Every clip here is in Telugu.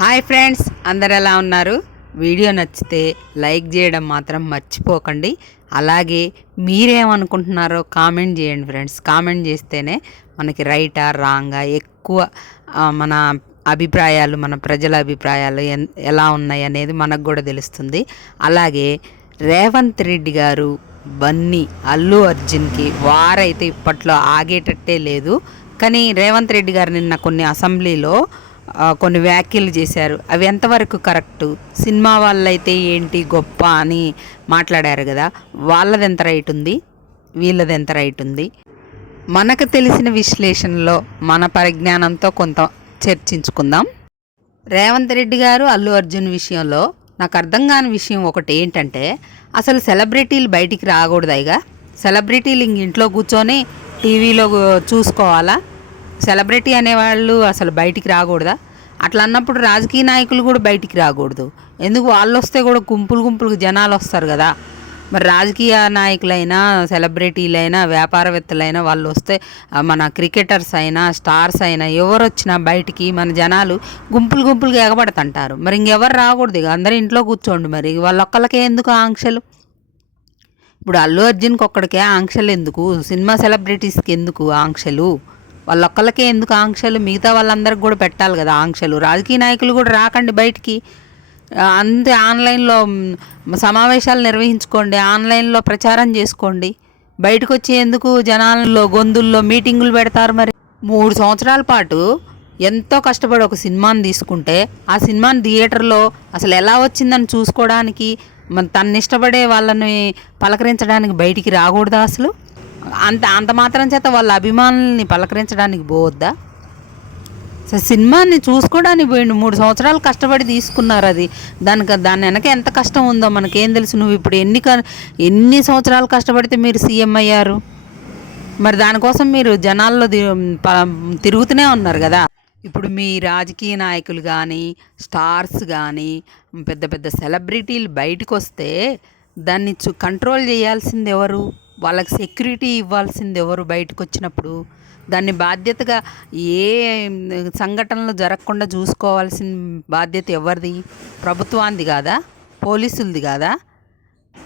హాయ్ ఫ్రెండ్స్, అందరు ఎలా ఉన్నారు? వీడియో నచ్చితే లైక్ చేయడం మాత్రం మర్చిపోకండి. అలాగే మీరేమనుకుంటున్నారో కామెంట్ చేయండి ఫ్రెండ్స్. కామెంట్ చేస్తేనే మనకి రైటా రాంగా ఎక్కువ మన అభిప్రాయాలు, మన ప్రజల అభిప్రాయాలు ఎలా ఉన్నాయి అనేది మనకు కూడా తెలుస్తుంది. అలాగే రేవంత్ రెడ్డి గారు బన్నీ అల్లు అర్జున్కి వారైతే ఇప్పట్లో ఆగేటట్టే లేదు. కానీ రేవంత్ రెడ్డి గారు నిన్న కొన్ని అసెంబ్లీలో కొన్ని వ్యాఖ్యలు చేశారు. అవి ఎంతవరకు కరెక్టు? సినిమా వాళ్ళైతే ఏంటి గొప్ప అని మాట్లాడారు కదా, వాళ్ళది ఎంత రైట్ ఉంది, వీళ్ళది ఎంత రైట్ ఉంది? మనకు తెలిసిన విశ్లేషణలో మన పరిజ్ఞానంతో కొంత చర్చించుకుందాం. రేవంత్ రెడ్డి గారు అల్లు అర్జున్ విషయంలో నాకు అర్థం కాని విషయం ఒకటి ఏంటంటే, అసలు సెలబ్రిటీలు బయటికి రాకూడదాయిగా. సెలబ్రిటీలు ఇంట్లో కూర్చొని టీవీలో చూసుకోవాలా? సెలబ్రిటీ అనేవాళ్ళు అసలు బయటికి రాకూడదా? అట్లా అన్నప్పుడు రాజకీయ నాయకులు కూడా బయటికి రాకూడదు. ఎందుకు? వాళ్ళు వస్తే కూడా గుంపులు జనాలు వస్తారు కదా. మరి రాజకీయ నాయకులైనా, సెలబ్రిటీలైనా, వ్యాపారవేత్తలైనా వాళ్ళు వస్తే, మన క్రికెటర్స్ అయినా, స్టార్స్ అయినా ఎవరు వచ్చినా బయటికి మన జనాలు గుంపులుగా ఎగబడుతుంటారు. మరి ఇంకెవరు రాకూడదు ఇక, అందరూ ఇంట్లో కూర్చోండి. మరి వాళ్ళొక్కళ్ళకే ఎందుకు ఆంక్షలు? ఇప్పుడు అల్లు అర్జున్కి ఒక్కడికే ఆంక్షలు ఎందుకు? సినిమా సెలబ్రిటీస్కి ఎందుకు ఆంక్షలు? వాళ్ళొక్కళ్ళకే ఎందుకు ఆంక్షలు? మిగతా వాళ్ళందరికీ కూడా పెట్టాలి కదా ఆంక్షలు. రాజకీయ నాయకులు కూడా రాకండి బయటికి. అంతే, ఆన్లైన్లో సమావేశాలు నిర్వహించుకోండి, ఆన్లైన్లో ప్రచారం చేసుకోండి. బయటకు వచ్చి ఎందుకు జనాల్లో గొంతుల్లో మీటింగులు పెడతారు? మరి 3 సంవత్సరాల పాటు ఎంతో కష్టపడి ఒక సినిమాని తీసుకుంటే, ఆ సినిమాని థియేటర్లో అసలు ఎలా వచ్చిందని చూసుకోవడానికి, తను ఇష్టపడే వాళ్ళని పలకరించడానికి బయటికి రాకూడదా అసలు? అంత మాత్రం చేత వాళ్ళ అభిమానుల్ని పలకరించడానికి పోవద్దా? సో సినిమాని చూసుకోవడానికి పోయిండు. 3 సంవత్సరాలు కష్టపడి తీసుకున్నారు. అది దాని వెనక ఎంత కష్టం ఉందో మనకేం తెలుసు? నువ్వు ఇప్పుడు ఎన్ని సంవత్సరాలు కష్టపడితే మీరు సీఎం అయ్యారు? మరి దానికోసం మీరు జనాల్లో తిరుగుతూనే ఉన్నారు కదా. ఇప్పుడు మీ రాజకీయ నాయకులు కానీ, స్టార్స్ కానీ, పెద్ద సెలబ్రిటీలు బయటకు వస్తే దాన్ని కంట్రోల్ చేయాల్సింది ఎవరు? వాళ్ళకి సెక్యూరిటీ ఇవ్వాల్సింది ఎవరు? బయటకు వచ్చినప్పుడు దాన్ని బాధ్యతగా ఏ సంఘటనలు జరగకుండా చూసుకోవాల్సిన బాధ్యత ఎవరిది? ప్రభుత్వానికి కాదా? పోలీసులది కాదా?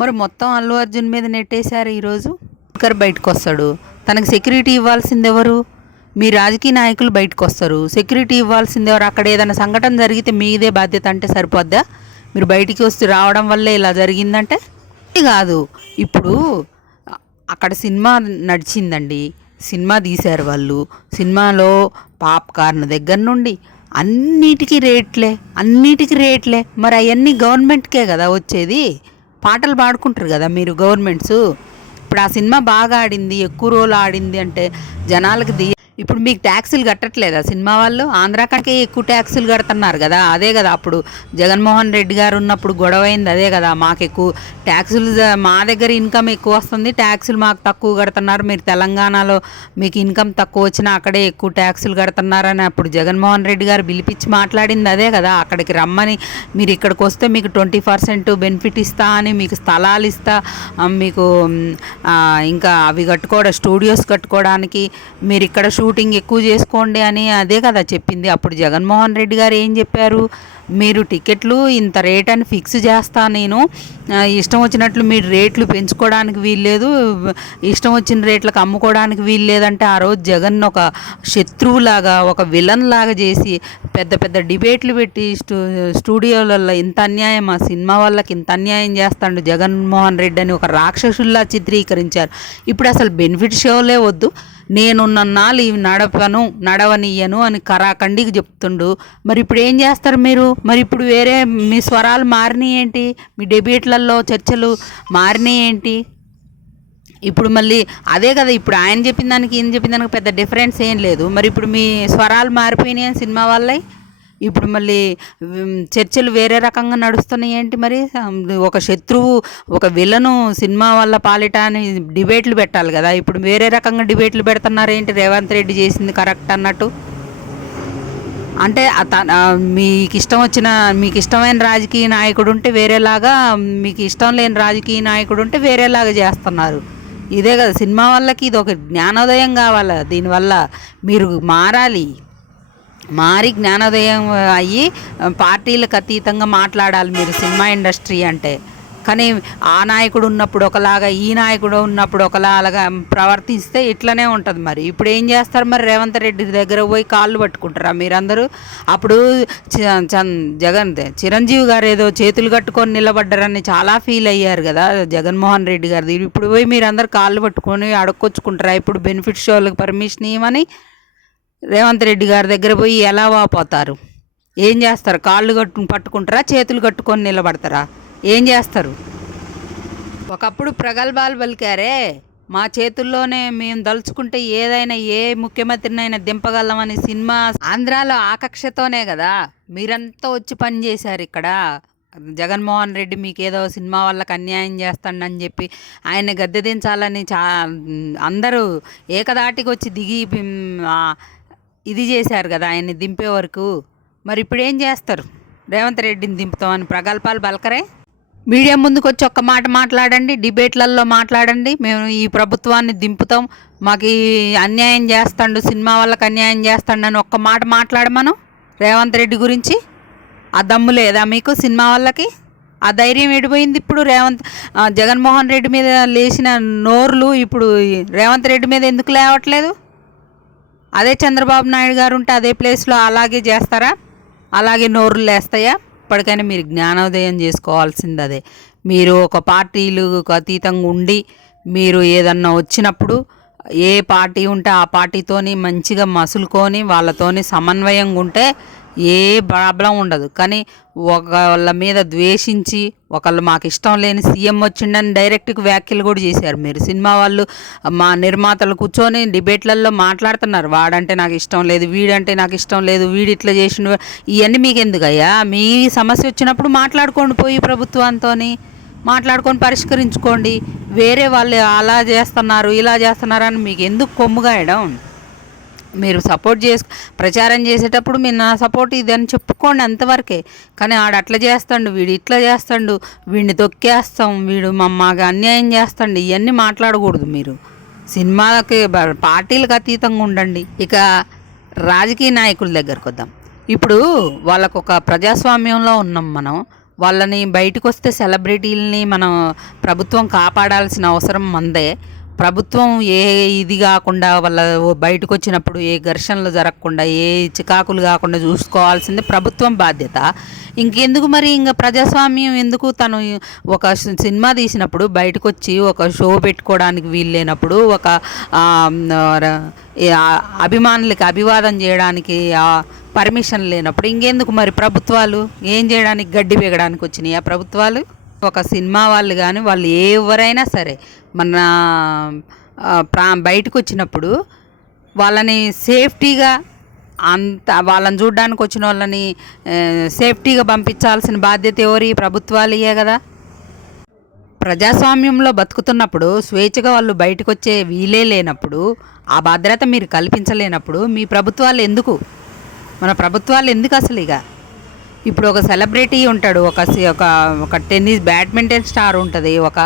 మరి మొత్తం అల్లు అర్జున్ మీద నెట్టేశారు. ఈరోజు స్పీకర్ బయటకు వస్తాడు, తనకు సెక్యూరిటీ ఇవ్వాల్సింది ఎవరు? మీ రాజకీయ నాయకులు బయటకు వస్తారు, సెక్యూరిటీ ఇవ్వాల్సింది ఎవరు? అక్కడ ఏదైనా సంఘటన జరిగితే మీదే బాధ్యత అంటే సరిపోద్దా? మీరు బయటికి వస్తే రావడం వల్లే ఇలా జరిగిందంటే కాదు. ఇప్పుడు అక్కడ సినిమా నడిచిందండి, సినిమా తీశారు వాళ్ళు. సినిమాలో పాప్కార్న్ దగ్గర నుండి అన్నిటికీ రేట్లే. మరి అవన్నీ గవర్నమెంట్కే కదా వచ్చేది. పాటలు పాడుకుంటారు కదా మీరు గవర్నమెంట్స్. ఇప్పుడు ఆ సినిమా బాగా ఆడింది, ఎక్కువ రోజులు ఆడింది అంటే జనాలకు ఇప్పుడు మీకు ట్యాక్సులు కట్టట్లేదా సినిమా వాళ్ళు? ఆంధ్రా కంటే ఎక్కువ ట్యాక్సులు కడుతున్నారు కదా. అదే కదా అప్పుడు జగన్మోహన్ రెడ్డి గారు ఉన్నప్పుడు గొడవ అయింది. అదే కదా, మాకు ఎక్కువ ట్యాక్సులు, మా దగ్గర ఇన్కమ్ ఎక్కువ వస్తుంది, ట్యాక్సులు మాకు తక్కువ కడుతున్నారు, మీరు తెలంగాణలో మీకు ఇన్కమ్ తక్కువ వచ్చినా అక్కడే ఎక్కువ ట్యాక్సులు కడుతున్నారని అప్పుడు జగన్మోహన్ రెడ్డి గారు పిలిపించి మాట్లాడింది అదే కదా. అక్కడికి రమ్మని, మీరు ఇక్కడికి వస్తే మీకు 20% బెనిఫిట్ ఇస్తా అని, మీకు స్థలాలు ఇస్తా, మీకు ఇంకా అవి స్టూడియోస్ కట్టుకోవడానికి, మీరు ఇక్కడ షూటింగ్ ఎక్కువ చేసుకోండి అని అదే కదా చెప్పింది. అప్పుడు జగన్మోహన్ రెడ్డి గారు ఏం చెప్పారు? మీరు టికెట్లు ఇంత రేట్ అని ఫిక్స్ చేస్తా, నేను ఇష్టం వచ్చినట్లు మీరు రేట్లు పెంచుకోవడానికి వీల్లేదు, ఇష్టం వచ్చిన రేట్లకు అమ్ముకోవడానికి వీల్లేదంటే ఆ రోజు జగన్ ఒక శత్రువులాగా, ఒక విలన్ లాగా చేసి పెద్ద డిబేట్లు పెట్టి స్టూడియోలలో ఇంత అన్యాయం, ఆ సినిమా వాళ్ళకి ఇంత అన్యాయం చేస్తాడు జగన్మోహన్ రెడ్డి అని ఒక రాక్షసుల్లా చిత్రీకరించారు. ఇప్పుడు అసలు బెనిఫిట్ షోలే వద్దు, నేనున్నాళ్ళు ఇవి నడవనియ్యను అని కరాఖండికి చెప్తుండు. మరి ఇప్పుడు ఏం చేస్తారు మీరు? మరి ఇప్పుడు వేరే మీ స్వరాలు మారినాయి ఏంటి? మీ డెబేట్లలో చర్చలు మారినాయి ఏంటి? ఇప్పుడు మళ్ళీ అదే కదా, ఇప్పుడు ఆయన చెప్పిన దానికి ఈయన చెప్పిన దానికి పెద్ద డిఫరెన్స్ ఏం లేదు. మరి ఇప్పుడు మీ స్వరాలు మారిపోయినాయి సినిమా వాళ్ళవి. ఇప్పుడు మళ్ళీ చర్చలు వేరే రకంగా నడుస్తున్నాయి ఏంటి? మరి ఒక శత్రువు, ఒక విలను సినిమా వల్ల పాలిట అని డిబేట్లు పెట్టాలి కదా. ఇప్పుడు వేరే రకంగా డిబేట్లు పెడుతున్నారు ఏంటి? రేవంత్ రెడ్డి చేసింది కరెక్ట్ అన్నట్టు. అంటే మీకు ఇష్టమైన రాజకీయ నాయకుడు ఉంటే వేరేలాగా, మీకు ఇష్టం లేని రాజకీయ నాయకుడు ఉంటే వేరేలాగా చేస్తున్నారు. ఇదే కదా సినిమా వాళ్ళకి ఇది ఒక జ్ఞానోదయం కావాలి. దీనివల్ల మీరు మారాలి. మారి జ్ఞానోదయం అయ్యి పార్టీలకు అతీతంగా మాట్లాడాలి మీరు సినిమా ఇండస్ట్రీ అంటే. కానీ ఆ నాయకుడు ఉన్నప్పుడు ఒకలాగా, ఈ నాయకుడు ఉన్నప్పుడు ఒకలాగా ప్రవర్తిస్తే ఇట్లనే ఉంటుంది. మరి ఇప్పుడు ఏం చేస్తారు? మరి రేవంత్ రెడ్డి దగ్గర పోయి కాళ్ళు పట్టుకుంటారా మీరందరూ? అప్పుడు చిరంజీవి గారు ఏదో చేతులు కట్టుకొని నిలబడ్డారని చాలా ఫీల్ అయ్యారు కదా జగన్మోహన్ రెడ్డి గారు. ఇప్పుడు పోయి మీరందరూ కాళ్ళు పట్టుకొని అడుక్కొచ్చుకుంటారా? ఇప్పుడు బెనిఫిట్ షోలకు పర్మిషన్ ఇవ్వమని రేవంత్ రెడ్డి గారి దగ్గర పోయి ఎలా వాపోతారు? ఏం చేస్తారు? కాళ్ళు పట్టుకుంటారా? చేతులు కట్టుకొని నిలబడతారా? ఏం చేస్తారు? ఒకప్పుడు ప్రగల్భాలు పలికారే, మా చేతుల్లోనే మేము దలుచుకుంటే ఏదైనా ఏ ముఖ్యమంత్రినైనా దింపగలమని. సినిమా ఆంధ్రాలో ఆకక్షతోనే కదా మీరంతా వచ్చి పని చేశారు ఇక్కడ. జగన్మోహన్ రెడ్డి మీకు ఏదో సినిమా వాళ్ళకి అన్యాయం చేస్తాడని చెప్పి ఆయన గద్దె దించాలని అందరూ ఏకదాటికి వచ్చి దిగి ఇది చేశారు కదా ఆయన్ని దింపే వరకు. మరి ఇప్పుడు ఏం చేస్తారు? రేవంత్ రెడ్డిని దింపుతామని ప్రగల్భాలు పలకరే. మీడియా ముందుకు వచ్చి ఒక్క మాట మాట్లాడండి, డిబేట్లలో మాట్లాడండి. మేము ఈ ప్రభుత్వాన్ని దింపుతాం, మాకు అన్యాయం చేస్తాడు, సినిమా వాళ్ళకి అన్యాయం చేస్తాడు అని ఒక్క మాట మాట్లాడమను రేవంత్ రెడ్డి గురించి. ఆ దమ్ము లేదా మీకు? సినిమా వాళ్ళకి ఆ ధైర్యం ఎడిపోయింది. ఇప్పుడు జగన్మోహన్ రెడ్డి మీద లేచిన నోర్లు ఇప్పుడు రేవంత్ రెడ్డి మీద ఎందుకు లేవట్లేదు? అదే చంద్రబాబు నాయుడు గారు ఉంటే అదే ప్లేస్లో అలాగే చేస్తారా? అలాగే నోర్లు లేస్తాయా? ఇప్పటికైనా మీరు జ్ఞానోదయం చేసుకోవాల్సింది అదే. మీరు ఒక పార్టీలకు అతీతంగా ఉండి మీరు ఏదన్నా వచ్చినప్పుడు ఏ పార్టీ ఉంటే ఆ పార్టీతోని మంచిగా మసులుకొని వాళ్ళతోని సమన్వయంగా ఉంటే ఏ ప్రాబ్లం ఉండదు. కానీ ఒకళ్ళ మీద ద్వేషించి ఒకళ్ళు మాకు ఇష్టం లేని సీఎం వచ్చిండని డైరెక్ట్గా వ్యాఖ్యలు కూడా చేశారు మీరు. సినిమా వాళ్ళు మా నిర్మాతలు కూర్చొని డిబేట్లలో మాట్లాడుతున్నారు, వాడంటే నాకు ఇష్టం లేదు, వీడంటే నాకు ఇష్టం లేదు, వీడు ఇట్లా చేసిన. ఇవన్నీ మీకు ఎందుకయ్యా? మీ సమస్య వచ్చినప్పుడు మాట్లాడుకోండి, పోయి ప్రభుత్వంతో మాట్లాడుకొని పరిష్కరించుకోండి. వేరే వాళ్ళు అలా చేస్తున్నారు ఇలా చేస్తున్నారు అని మీకు ఎందుకు కొమ్ముగాయడం? మీరు సపోర్ట్ ప్రచారం చేసేటప్పుడు మీరు నా సపోర్ట్ ఇది అని చెప్పుకోండి, అంతవరకే. కానీ ఆడు అట్లా చేస్తాడు, వీడు ఇట్లా చేస్తాడు, వీడిని తొక్కేస్తాం, వీడు మాకు అన్యాయం చేస్తాడు, ఇవన్నీ మాట్లాడకూడదు. మీరు సినిమాలకి పార్టీలకు అతీతంగా ఉండండి. ఇక రాజకీయ నాయకుల దగ్గరకు వద్దాం. ఇప్పుడు వాళ్ళకు ఒక ప్రజాస్వామ్యంలో ఉన్నాం మనం. వాళ్ళని బయటకు వస్తే సెలబ్రిటీలని మనం ప్రభుత్వం కాపాడాల్సిన అవసరం మందే. ప్రభుత్వం ఏ ఇది కాకుండా వాళ్ళ బయటకు వచ్చినప్పుడు ఏ ఘర్షణలు జరగకుండా ఏ చికాకులు కాకుండా చూసుకోవాల్సింది ప్రభుత్వం బాధ్యత. ఇంకెందుకు మరి ఇంకా ప్రజాస్వామ్యం ఎందుకు? తను ఒక సినిమా తీసినప్పుడు బయటకు వచ్చి ఒక షో పెట్టుకోవడానికి వీలు లేనప్పుడు, ఒక అభిమానులకి అభివాదం చేయడానికి పర్మిషన్ లేనప్పుడు ఇంకెందుకు మరి ప్రభుత్వాలు? ఏం చేయడానికి? గడ్డి వేగడానికి వచ్చినాయి ఆ ప్రభుత్వాలు? ఒక సినిమా వాళ్ళు కానీ వాళ్ళు ఎవరైనా సరే మన బయటకు వచ్చినప్పుడు వాళ్ళని సేఫ్టీగా వాళ్ళని చూడడానికి వచ్చిన వాళ్ళని సేఫ్టీగా పంపించాల్సిన బాధ్యత ఎవరి? ప్రభుత్వాలయే కదా. ప్రజాస్వామ్యంలో బతుకుతున్నప్పుడు స్వేచ్ఛగా వాళ్ళు బయటకు వచ్చే వీలే లేనప్పుడు, ఆ భద్రత మీరు కల్పించలేనప్పుడు మీ ప్రభుత్వాలు ఎందుకు? మన ప్రభుత్వాలు ఎందుకు అసలు? ఇక ఇప్పుడు ఒక సెలబ్రిటీ ఉంటాడు, ఒక టెన్నిస్ బ్యాడ్మింటన్ స్టార్ ఉంటుంది, ఒక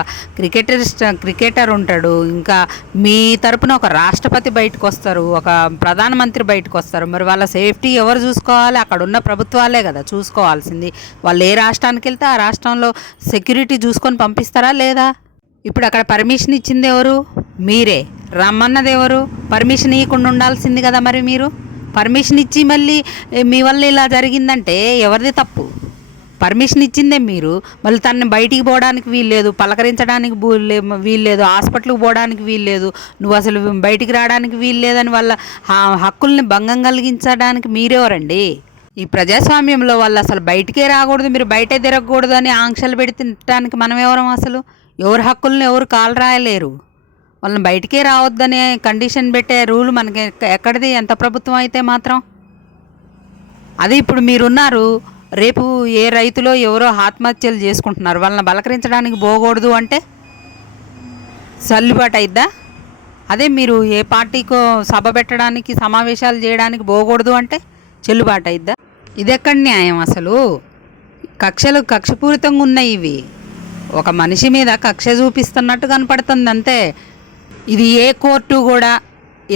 క్రికెటర్ ఉంటాడు, ఇంకా మీ తరపున ఒక రాష్ట్రపతి బయటకు వస్తారు, ఒక ప్రధానమంత్రి బయటకు వస్తారు. మరి వాళ్ళ సేఫ్టీ ఎవరు చూసుకోవాలి? అక్కడ ఉన్న ప్రభుత్వాలే కదా చూసుకోవాల్సింది. వాళ్ళు ఏ రాష్ట్రానికి వెళ్తే ఆ రాష్ట్రంలో సెక్యూరిటీ చూసుకొని పంపిస్తారా లేదా? ఇప్పుడు అక్కడ పర్మిషన్ ఇచ్చింది ఎవరు? మీరే. రమ్మన్నది ఎవరు? పర్మిషన్ ఇవ్వకుండా ఉండాల్సింది కదా. మరి మీరు పర్మిషన్ ఇచ్చి మళ్ళీ మీ వల్ల ఇలా జరిగిందంటే ఎవరిది తప్పు? పర్మిషన్ ఇచ్చిందే మీరు. మళ్ళీ తనని బయటికి పోవడానికి వీల్లేదు, పలకరించడానికి వీల్లేదు, హాస్పిటల్కి పోవడానికి వీల్లేదు, నువ్వు అసలు బయటికి రావడానికి వీల్లేదని వాళ్ళ హక్కుల్ని భంగం కలిగించడానికి మీరెవరండి? ఈ ప్రజాస్వామ్యంలో వాళ్ళు అసలు బయటికే రాకూడదు, మీరు బయటే తిరగకూడదు అని ఆంక్షలు పెడుతుంటానికి మనం ఎవరం? అసలు ఎవరి హక్కుల్ని ఎవరు కాలు రాయలేరు. వాళ్ళని బయటికే రావద్దనే కండిషన్ పెట్టే రూల్ మనకి ఎక్కడిది? ఎంత ప్రభుత్వం అయితే మాత్రం. అది ఇప్పుడు మీరున్నారు, రేపు ఏ రైతులో ఎవరో ఆత్మహత్యలు చేసుకుంటున్నారు, వాళ్ళని బలకరించడానికి పోకూడదు అంటే సల్లుబాటు అయిద్దా? అదే మీరు ఏ పార్టీకో సభ పెట్టడానికి సమావేశాలు చేయడానికి పోకూడదు అంటే చెల్లుబాటు అయిద్దా? ఇదెక్కడ న్యాయం అసలు? కక్షపూరితంగా ఉన్నాయి ఇవి. ఒక మనిషి మీద కక్ష చూపిస్తున్నట్టు కనపడుతుంది అంతే. ఇది ఏ కోర్టు కూడా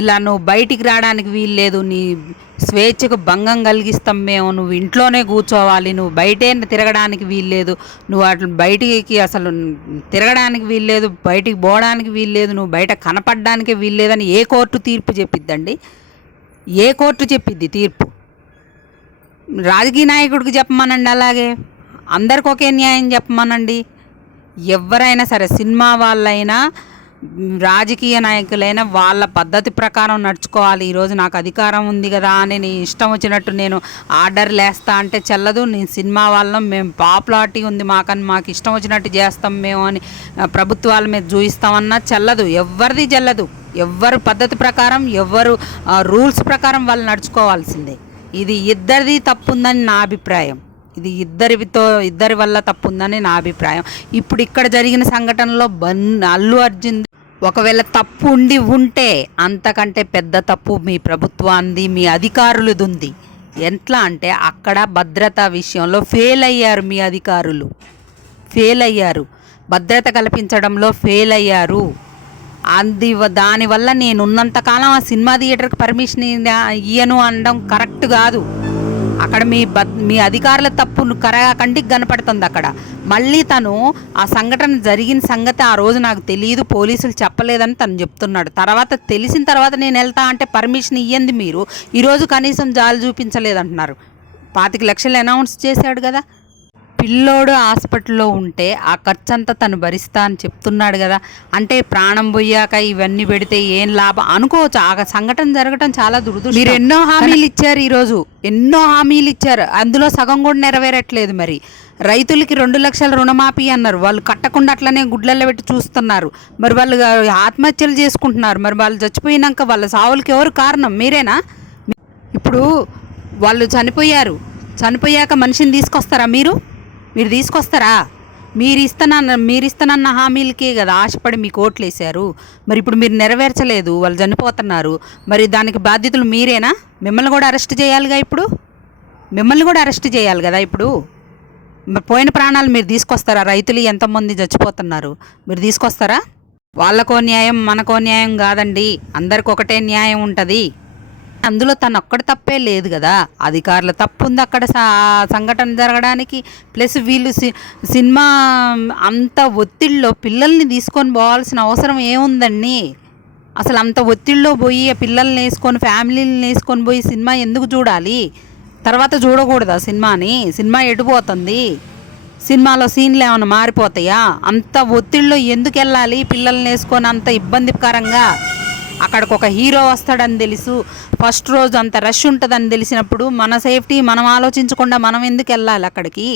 ఇలా నువ్వు బయటికి రావడానికి వీల్లేదు, నీ స్వేచ్ఛకు భంగం కలిగిస్తాం మేము, నువ్వు ఇంట్లోనే కూర్చోవాలి, నువ్వు బయటే తిరగడానికి వీల్లేదు, నువ్వు అట్లా బయటికి అసలు తిరగడానికి వీల్లేదు, బయటికి పోవడానికి వీల్లేదు, నువ్వు బయట కనపడడానికే వీల్లేదని ఏ కోర్టు తీర్పు చెప్పిద్దండి? ఏ కోర్టు చెప్పిద్ది తీర్పు? రాజకీయ నాయకుడికి చెప్పమనండి, అలాగే అందరికి ఒకే న్యాయం చెప్పమనండి. ఎవరైనా సరే, సినిమా వాళ్ళైనా రాజకీయ నాయకులైనా వాళ్ళ పద్ధతి ప్రకారం నడుచుకోవాలి. ఈరోజు నాకు అధికారం ఉంది కదా అని నీ ఇష్టం వచ్చినట్టు నేను ఆర్డర్లు వేస్తా అంటే చెల్లదు. నేను సినిమా వాళ్ళం, మేము పాపులారిటీ ఉంది మాకని మాకు ఇష్టం వచ్చినట్టు చేస్తాం మేము అని ప్రభుత్వాల మీద చూయిస్తామన్నా చెల్లదు, ఎవరిది చెల్లదు. ఎవరు పద్ధతి ప్రకారం, ఎవరు రూల్స్ ప్రకారం వాళ్ళు నడుచుకోవాల్సిందే. ఇది ఇద్దరిది తప్పు ఉందని నా అభిప్రాయం. ఇది ఇద్దరి వల్ల తప్పు ఉందని నా అభిప్రాయం. ఇప్పుడు ఇక్కడ జరిగిన సంఘటనలో అల్లు అర్జున్ ఒకవేళ తప్పు ఉంటే అంతకంటే పెద్ద తప్పు మీ ప్రభుత్వాన్ని, మీ అధికారులది ఉంది. ఎట్లా అంటే అక్కడ భద్రతా విషయంలో ఫెయిల్ అయ్యారు, మీ అధికారులు ఫెయిల్ అయ్యారు, భద్రత కల్పించడంలో ఫెయిల్ అయ్యారు. దానివల్ల నేను ఉన్నంతకాలం ఆ సినిమా థియేటర్కి పర్మిషన్ ఇయ్యను అనడం కరెక్ట్ కాదు. అక్కడ మీ అధికారుల తప్పు కంటికి కనపడుతుంది. అక్కడ మళ్ళీ తను ఆ సంఘటన జరిగిన సంగతి ఆ రోజు నాకు తెలియదు, పోలీసులు చెప్పలేదని తను చెప్తున్నాడు. తర్వాత తెలిసిన తర్వాత నేను వెళ్తా అంటే పర్మిషన్ ఇయ్యంది మీరు, ఈరోజు కనీసం జాలి చూపించలేదంటున్నారు. 25 లక్షలు అనౌన్స్ చేశాడు కదా. పిల్లోడు హాస్పిటల్లో ఉంటే ఆ ఖర్చంతా తను భరిస్తా అని చెప్తున్నాడు కదా. అంటే ప్రాణం పోయాక ఇవన్నీ పెడితే ఏం లాభం అనుకోవచ్చు. ఆ సంఘటన జరగటం చాలా దురదృష్టం. మీరు ఎన్నో హామీలు ఇచ్చారు, ఈరోజు ఎన్నో హామీలు ఇచ్చారు, అందులో సగం కూడా నెరవేరట్లేదు. మరి రైతులకి 2 లక్షల రుణమాఫీ అన్నారు, వాళ్ళు కట్టకుండా అట్లనే గుడ్లల్లో పెట్టి చూస్తున్నారు. మరి వాళ్ళు ఆత్మహత్యలు చేసుకుంటున్నారు. మరి వాళ్ళు చచ్చిపోయినాక వాళ్ళ సావులకి ఎవరు కారణం? మీరేనా? ఇప్పుడు వాళ్ళు చనిపోయాక మనిషిని తీసుకొస్తారా? మీరు తీసుకొస్తారా? మీరు ఇస్తానన్న హామీలకే కదా ఆశపడి మీకు ఓట్లు వేశారు. మరి ఇప్పుడు మీరు నెరవేర్చలేదు, వాళ్ళు చనిపోతున్నారు. మరి దానికి బాధ్యతలు మీరేనా? మిమ్మల్ని కూడా అరెస్ట్ చేయాలిగా. ఇప్పుడు మిమ్మల్ని కూడా అరెస్ట్ చేయాలి కదా. ఇప్పుడు పోయిన ప్రాణాలు మీరు తీసుకొస్తారా? రైతులు ఎంతమంది చచ్చిపోతున్నారు, మీరు తీసుకొస్తారా? వాళ్ళకో న్యాయం మనకో న్యాయం కాదండి, అందరికి ఒకటే న్యాయం ఉంటుంది. అందులో తను ఒక్కడి తప్పే లేదు కదా, అధికారుల తప్పు ఉంది అక్కడ సంఘటన జరగడానికి. ప్లస్ వీళ్ళు సినిమా అంత ఒత్తిడిలో పిల్లల్ని తీసుకొని పోవాల్సిన అవసరం ఏముందండి? అసలు అంత ఒత్తిడిలో పోయి పిల్లల్ని వేసుకొని, ఫ్యామిలీని వేసుకొని పోయి సినిమా ఎందుకు చూడాలి? తర్వాత చూడకూడదా సినిమాని? సినిమా ఎడిపోతుంది, సినిమాలో సీన్లు ఏమైనా మారిపోతాయా? అంత ఒత్తిడిలో ఎందుకు వెళ్ళాలి పిల్లల్ని వేసుకొని అంత ఇబ్బందికరంగా? అక్కడికి ఒక హీరో వస్తాడని తెలుసు, ఫస్ట్ రోజు అంత రష్ ఉంటుందని తెలిసినప్పుడు మన సేఫ్టీ మనం ఆలోచించకుండా మనం ఎందుకు వెళ్ళాలి అక్కడికి?